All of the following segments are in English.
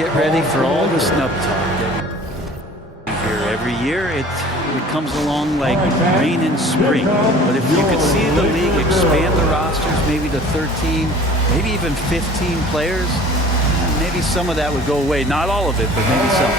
get ready for all the snub talk. Here every year, it comes along like rain in spring. But if you could see the league expand the rosters, maybe to 13, maybe even 15 players, maybe some of that would go away. Not all of it, but maybe some.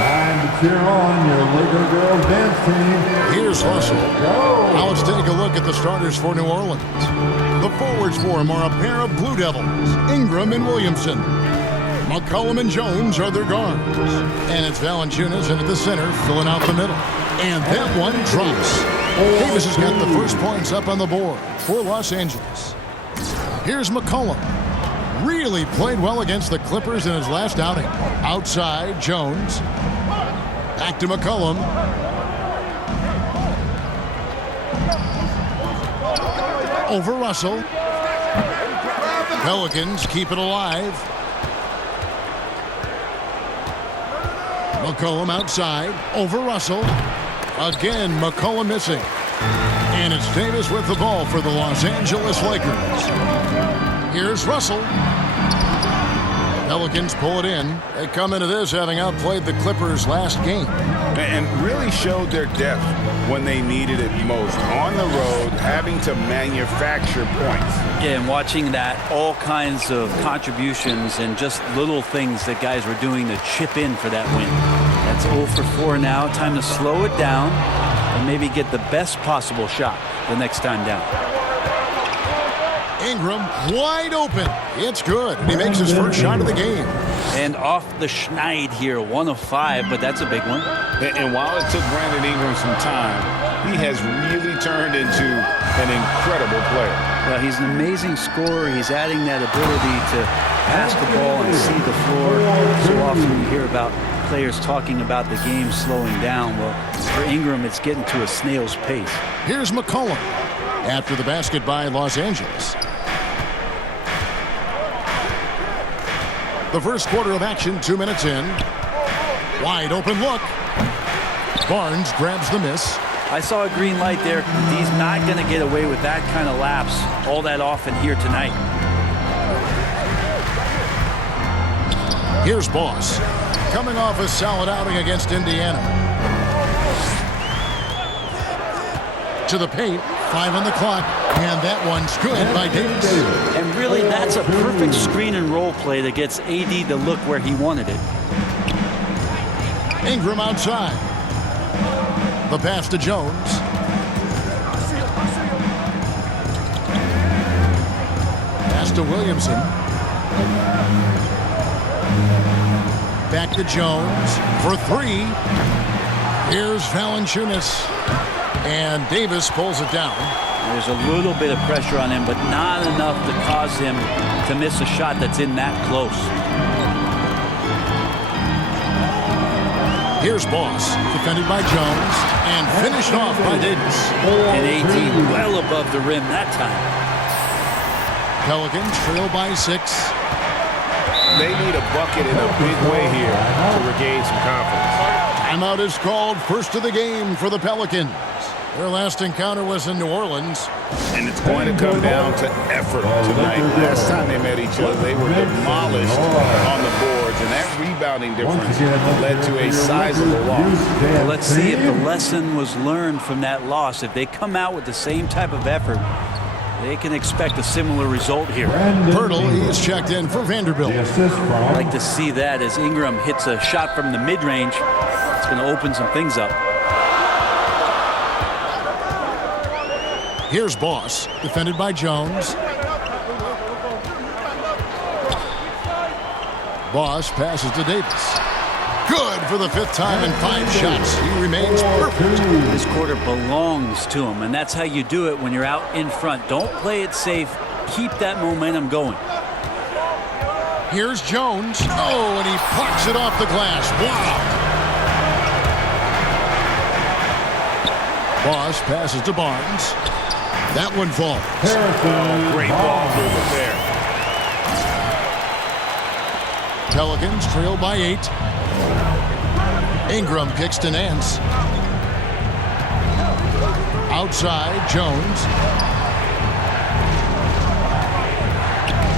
Time to cheer on your Laker girls dance team. Here's Russell. Now let's take a look at the starters for New Orleans. The forwards for him are a pair of Blue Devils, Ingram and Williamson. McCollum and Jones are their guards. And it's Valanciunas in at the center, filling out the middle. And that one drops. Davis has got the first points up on the board for Los Angeles. Here's McCollum. Really played well against the Clippers in his last outing. Outside, Jones. Back to McCollum. Over Russell. Pelicans keep it alive. McCollum outside. Over Russell. Again, McCollum missing. And it's Davis with the ball for the Los Angeles Lakers. Here's Russell. Pelicans pull it in. They come into this having outplayed the Clippers last game. And really showed their depth when they needed it most. On the road, having to manufacture points. Yeah, and watching that, all kinds of contributions and just little things that guys were doing to chip in for that win. That's 0 for 4 now. Time to slow it down and maybe get the best possible shot the next time down. Ingram wide open. It's good. He makes his first shot of the game. And off the schneid here, 1 of 5, but that's a big one. And while it took Brandon Ingram some time, he has really turned into an incredible player. Well, he's an amazing scorer. He's adding that ability to pass the ball and see the floor. So often you hear about players talking about the game slowing down. Well, for Ingram, it's getting to a snail's pace. Here's McCollum after the basket by Los Angeles. The first quarter of action, 2 minutes in. Wide open look. Barnes grabs the miss. I saw a green light there. He's not going to get away with that kind of lapse all that often here tonight. Here's Boss, coming off a solid outing against Indiana. To the paint, 5 on the clock, and that one's good by Davis. And really, that's a perfect screen and roll play that gets AD to look where he wanted it. Ingram outside. The pass to Jones. Pass to Williamson. Back to Jones for 3. Here's Valanciunas. And Davis pulls it down. There's a little bit of pressure on him, but not enough to cause him to miss a shot that's in that close. Here's Boss, defended by Jones, and finished off by Davis. And AD well above the rim that time. Pelicans trail by 6. They need a bucket in a big way here to regain some confidence. Timeout is called, first of the game for the Pelicans. Their last encounter was in New Orleans. And it's going to come down to effort tonight. Last time they met each other, they were demolished on the boards, and that rebounding difference led to a sizable loss. Well, let's see if the lesson was learned from that loss. If they come out with the same type of effort, they can expect a similar result here. Pirtle, he's checked in for Vanderbilt. I'd like to see that as Ingram hits a shot from the mid-range. It's going to open some things up. Here's Boss, defended by Jones. Boss passes to Davis. Good for the 5th time in 5 shots. He remains perfect. This quarter belongs to him, and that's how you do it when you're out in front. Don't play it safe. Keep that momentum going. Here's Jones. Oh, and he pucks it off the glass. Wow. Boss passes to Barnes. That one falls. Oh, great ball movement there. Pelicans trail by 8. Ingram kicks to Nance. Outside, Jones.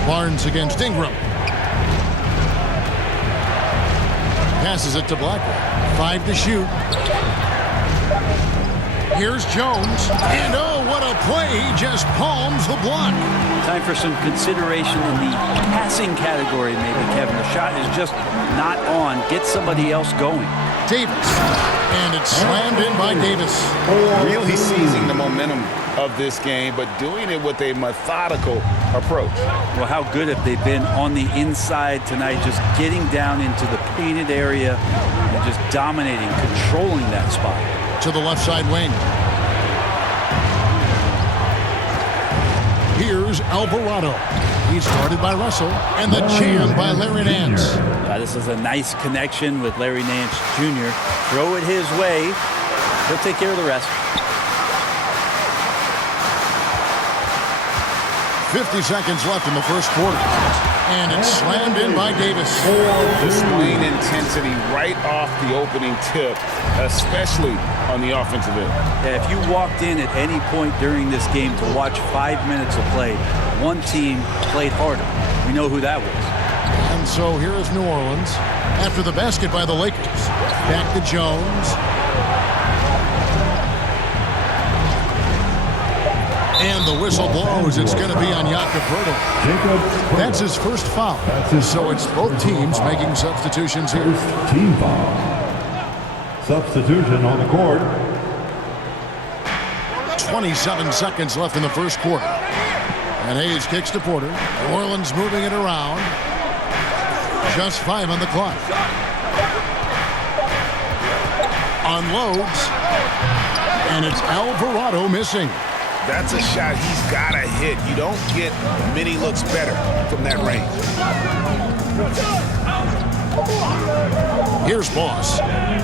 Barnes against Ingram. passes it to Blackwell. 5 to shoot. Here's Jones. And oh, what a play. He just palms the block. Time for some consideration in the passing category, maybe, Kevin. The shot is just not on. Get somebody else going. Davis. And it's slammed in by Davis. Really seizing the momentum of this game, but doing it with a methodical approach. Well, how good have they been on the inside tonight, just getting down into the painted area and just dominating, controlling that spot. To the left side wing. Here's Alvarado. He's guarded by Russell, and the jam by Larry Nance. This is a nice connection with Larry Nance Jr. Throw it his way. He'll take care of the rest. 50 seconds left in the first quarter. And it's slammed in by Davis. Displaying intensity right off the opening tip, especially on the offensive end. Yeah, if you walked in at any point during this game to watch 5 minutes of play, one team played harder. We know who that was. And so here is New Orleans after the basket by the Lakers. Back to Jones. And the whistle blows. It's going to be on Jakob Poeltl. That's his first foul. So it's both teams making substitutions here. Team foul. Substitution on the court. 27 seconds left in the first quarter. And Hayes kicks to Porter. New Orleans moving it around. Just 5 on the clock. Unloads. And it's Alvarado missing. That's a shot he's got to hit. You don't get many looks better from that range. Here's Boss.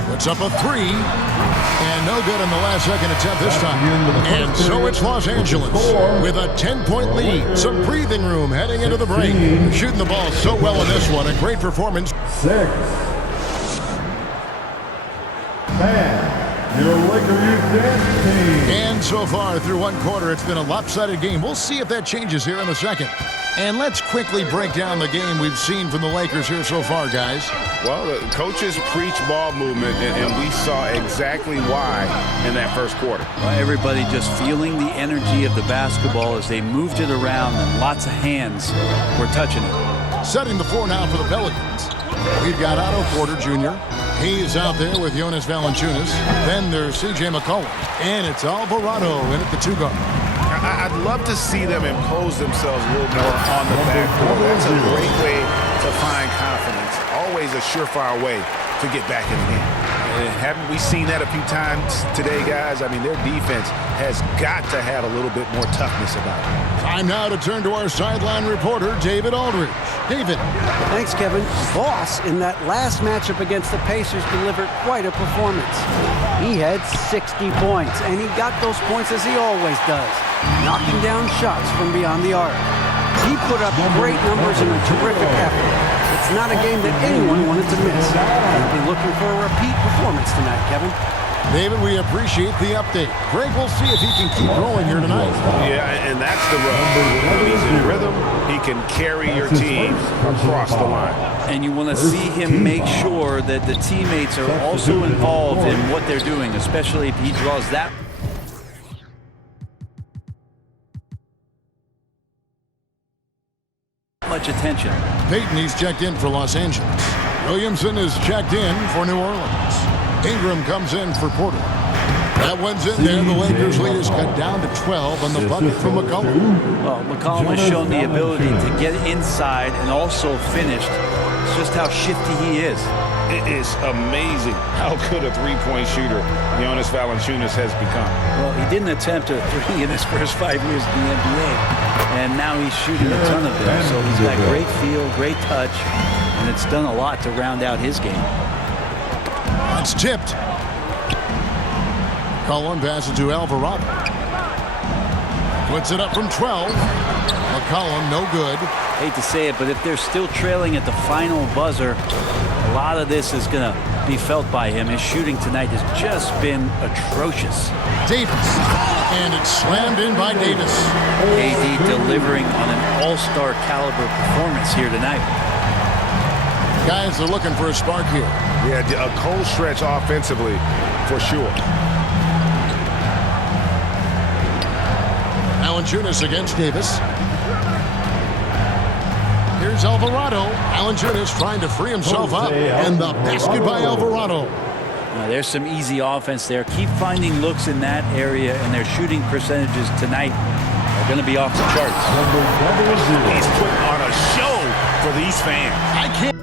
Puts up a 3. And no good in the last second attempt this time. And so it's Los Angeles with a 10-point lead. Some breathing room heading into the break. Shooting the ball so well in this one. A great performance. 6. Man. Your Laker Youth Dance Team. And so far through one quarter, it's been a lopsided game. We'll see if that changes here in the second. And let's quickly break down the game we've seen from the Lakers here so far, guys. Well, the coaches preach ball movement, and we saw exactly why in that first quarter. Well, everybody just feeling the energy of the basketball as they moved it around, and lots of hands were touching it. Setting the floor now for the Pelicans. We've got Otto Porter Jr. He's out there with Jonas Valanciunas. Then there's C.J. McCollum. And it's Alvarado in at the 2 guard. I'd love to see them impose themselves a little more on the backcourt. That's a great way to find confidence. Always a surefire way to get back in the game. Haven't we seen that a few times today, guys? I mean, their defense has got to have a little bit more toughness about it. Time now to turn to our sideline reporter, David Aldridge. David. Thanks, Kevin. Boss, in that last matchup against the Pacers, delivered quite a performance. He had 60 points, and he got those points as he always does, knocking down shots from beyond the arc. He put up great numbers in a terrific effort. It's not a game that anyone wanted to miss. We'll be looking for a repeat performance tonight, Kevin. David, we appreciate the update. Greg, we'll see if he can keep rolling here tonight. Yeah, and that's the rub. When he's in rhythm, he can carry your team across the line. And you want to see him make sure that the teammates are also involved in what they're doing, especially if he draws that much attention. Peyton, he's checked in for Los Angeles. Williamson is checked in for New Orleans. Ingram comes in for Porter. That one's in there. The Lakers lead is cut down to 12 on the bucket from McCollum. Well, McCollum has shown the ability to get inside and also finished. It's just how shifty he is. It is amazing how good a three-point shooter Jonas Valanciunas has become. Well, he didn't attempt a 3 in his first 5 years in the NBA, and now he's shooting a ton of them. So he's got great feel, great touch, and it's done a lot to round out his game. It's tipped. McCollum passes to Alvarado. Puts it up from 12. McCollum, no good. Hate to say it, but if they're still trailing at the final buzzer, a lot of this is going to be felt by him. His shooting tonight has just been atrocious. Davis. And it's slammed in by Davis. AD delivering on an all-star caliber performance here tonight. Guys are looking for a spark here. Yeah, a cold stretch offensively for sure. Valanciunas against Davis. Here's Alvarado. Valanciunas trying to free himself up. And the basket by Alvarado. There's some easy offense there. Keep finding looks in that area, and their shooting percentages tonight are going to be off the charts. He's putting on a show for these fans. I can't.